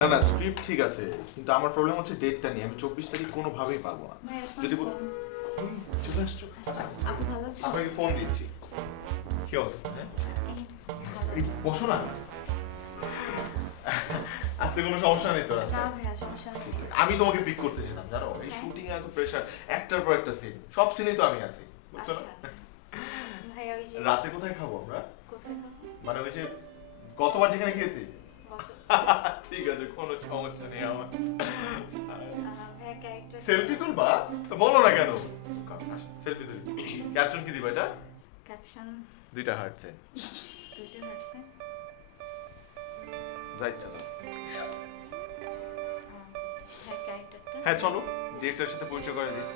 না না স্ক্রিপ্ট ঠিক আছে কিন্তু আমার প্রবলেম হচ্ছে ডেটটা নিয়ে আমি চব্বিশ তারিখ কোনোভাবেই পারব না। যদি বল- চলে আসছো। আচ্ছা আপনাকে ফোন দিচ্ছি। কি অবস্থা হ্যাঁ? বসো না। আসতে কোনো সমস্যা নেই তো আমি তোমাকে পিক করতে যেতাম জানো? এই হ্যাঁ। শুটিং এ এত প্রেশার একটার পর একটা সিন সব সিনেই তো আমি আছি বুঝছ আচ্ছা। না ওই রাতে কোথায় খাব আমরা? কোথায় খাব? মানে ওই যে গতবার যেখানে খেয়েছি? ঠিক আছে কোনো সমস্যা নেই আমার। সেলফি তুলবা? তো বলো না কেন? সেলফি তুলি। ক্যাপশন কি দিবা এটা? ক্যাপশন দুইটা হাঁটছে। দুইটা হাঁটছে। যা ইচ্ছা দাও ভাইয়া ক্যারেক্টারটা হ্যাঁ চলো। ডিরেক্টরের সাথে পরিচয় করে দিই।